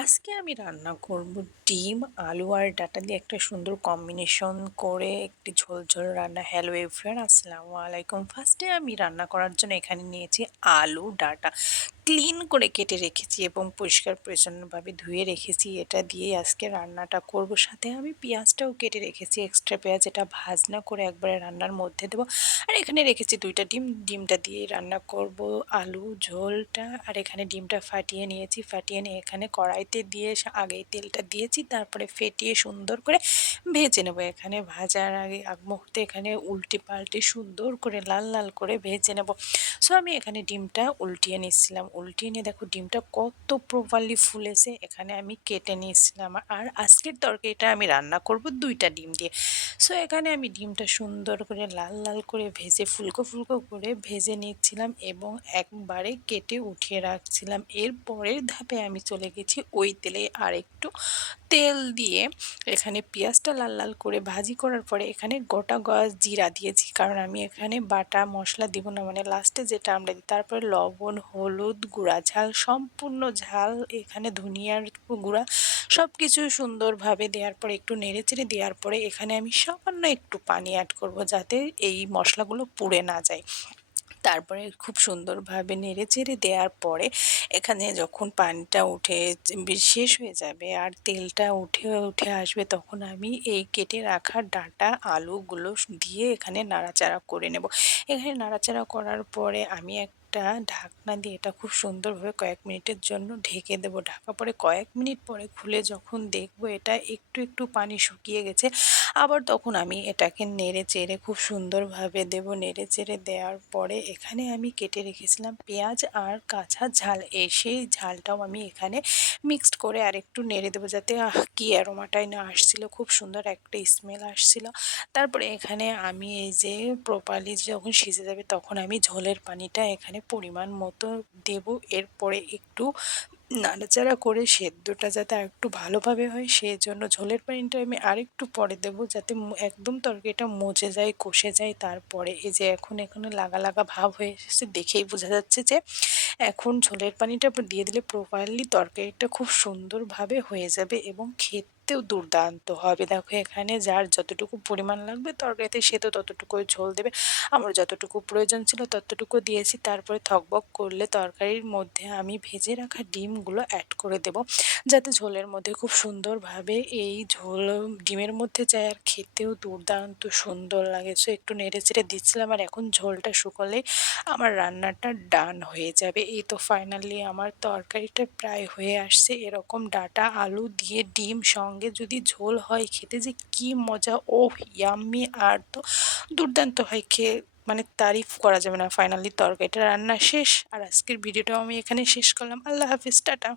আজকে আমি রান্না করব ডিম, আলু আর ডাঁটা দিয়ে একটা সুন্দর কম্বিনেশন করে একটি ঝোল ঝোল রান্না। হ্যালো এভরিওয়ান, আসসালামু আলাইকুম। ফার্স্টে আমি রান্না করার জন্য এখানে নিয়েছি আলু, ডাঁটা ক্লিন করে কেটে রেখেছি এবং পরিষ্কার পরিচ্ছন্নভাবে ধুয়ে রেখেছি। এটা দিয়ে আজকে রান্নাটা করব। সাথে আমি পেঁয়াজটাও কেটে রেখেছি, এক্সট্রা পেঁয়াজ, এটা ভাজনা করে একবারে রান্নার মধ্যে দেবো। আর এখানে রেখেছি দুইটা ডিম, ডিমটা দিয়েই রান্না করব আলু ঝোলটা। আর এখানে ডিমটা ফাটিয়ে নিয়েছি, ফাটিয়ে নিয়ে এখানে কড়াইতে দিয়ে আগেই তেলটা দিয়েছি, তারপরে ফেটিয়ে সুন্দর করে ভেজে নেব। এখানে ভাজার আগে আগ মুহূর্তে এখানে উল্টে পাল্টে সুন্দর করে লাল লাল করে ভেজে নেব। সো আমি এখানে ডিমটা উল্টিয়ে নিচ্ছিলাম, উল্টিয়ে নিয়ে দেখো ডিমটা কত প্রপারলি ফুলেছে। এখানে আমি কেটে নিয়েছিলাম। আর আজকের তরকারিটা আমি রান্না করব দুইটা ডিম দিয়ে। সো এখানে আমি ডিমটা সুন্দর করে লাল লাল করে ভেজে ফুলকো ফুলকো করে ভেজে নিচ্ছিলাম এবং একবারে কেটে উঠিয়ে রাখছিলাম। এর পরের ধাপে আমি চলে গেছি ওই তেলে আর একটু তেল দিয়ে এখানে পেঁয়াজটা লাল লাল করে ভাজি করার পরে এখানে গোটা গজ জিরা দিয়েছি, কারণ আমি এখানে বাটা মশলা দিব না, মানে লাস্টে যেটা আমরা দিই। তারপরে লবণ, হলুদ গুঁড়া, ঝাল সম্পূর্ণ ঝাল, এখানে ধনিয়ার গুঁড়া সব কিছু সুন্দরভাবে দেওয়ার পরে একটু নেড়েচেড়ে দেওয়ার পরে এখানে আমি সামান্য একটু পানি অ্যাড করব, যাতে এই মশলাগুলো পুড়ে না যায়। তারপরে খুব সুন্দরভাবে নেড়েচেড়ে দেওয়ার পরে এখানে যখন পানিটা উঠে শেষ হয়ে যাবে আর তেলটা উঠে উঠে আসবে, তখন আমি এই কেটে রাখা ডাঁটা আলুগুলো দিয়ে এখানে নাড়াচাড়া করে নেব। এখানে নাড়াচাড়া করার পরে আমি একটা ঢাকনা দিয়ে এটা খুব সুন্দরভাবে কয়েক মিনিটের জন্য ঢেকে দেবো। ঢাকা পরে কয়েক মিনিট পরে খুলে যখন দেখবো এটা একটু একটু পানি শুকিয়ে গেছে, আবার তখন আমি এটাকে নেড়ে চেড়ে খুব সুন্দরভাবে দেব। নেড়ে চেড়ে দেওয়ার পরে এখানে আমি কেটে রেখেছিলাম পেঁয়াজ আর কাঁচা ঝাল, সেই ঝালটাও আমি এখানে মিক্সড করে আর একটু নেড়ে দেবো, যাতে কি অ্যারোমাটাই না আসছিল, খুব সুন্দর একটা স্মেল আসছিল। তারপরে এখানে আমি এই যে প্রপারলি যখন সিজে যাবে তখন আমি ঝোলের পানিটা এখানে পরিমাণ মতো দেব। এরপরে একটু নাড়াচাড়া করে সেদ্ধটা যাতে আরেকটু ভালোভাবে হয়, সেজন্য ঝোলের পানিটা আমি আরেকটু পরে দেব, যাতে একদম তরকারিটা মজে যায়, কষে যায়। তারপরে এই যে এখন এখানে লাগা লাগা ভাব হয়ে এসেছে, দেখেই বোঝা যাচ্ছে যে এখন ঝোলের পানিটা দিয়ে দিলে প্রপারলি তরকারিটা খুব সুন্দরভাবে হয়ে যাবে এবং খেতেও দুর্দান্ত হবে। দেখো এখানে যার যতটুকু পরিমাণ লাগবে তরকারিতে সে তো ততটুকুই ঝোল দেবে। আমার যতটুকু প্রয়োজন ছিল ততটুকু দিয়েছি। তারপরে থকবক করলে তরকারির মধ্যে আমি ভেজে রাখা ডিমগুলো অ্যাড করে দেব, যাতে ঝোলের মধ্যে খুব সুন্দরভাবে এই ঝোল ডিমের মধ্যে যায় আর খেতেও দুর্দান্ত সুন্দর লাগে। সো একটু নেড়ে চেড়ে দিচ্ছিলাম, আর এখন ঝোলটা শুকোলেই আমার রান্নাটা ডান হয়ে যাবে। এই তো ফাইনালি আমার তরকারিটা প্রায় হয়ে আসছে। এরকম ডাঁটা আলু দিয়ে ডিম সঙ্গে যদি ঝোল হয়, খেতে যে কি মজা, ওহ ইয়াম্মি! আর তো দুর্দান্ত হয় খেয়ে, মানে তারিফ করা যাবে না। ফাইনালি তরকারিটা রান্না শেষ, আর আজকের ভিডিওটাও আমি এখানে শেষ করলাম। আল্লাহ হাফিজ, টাটা।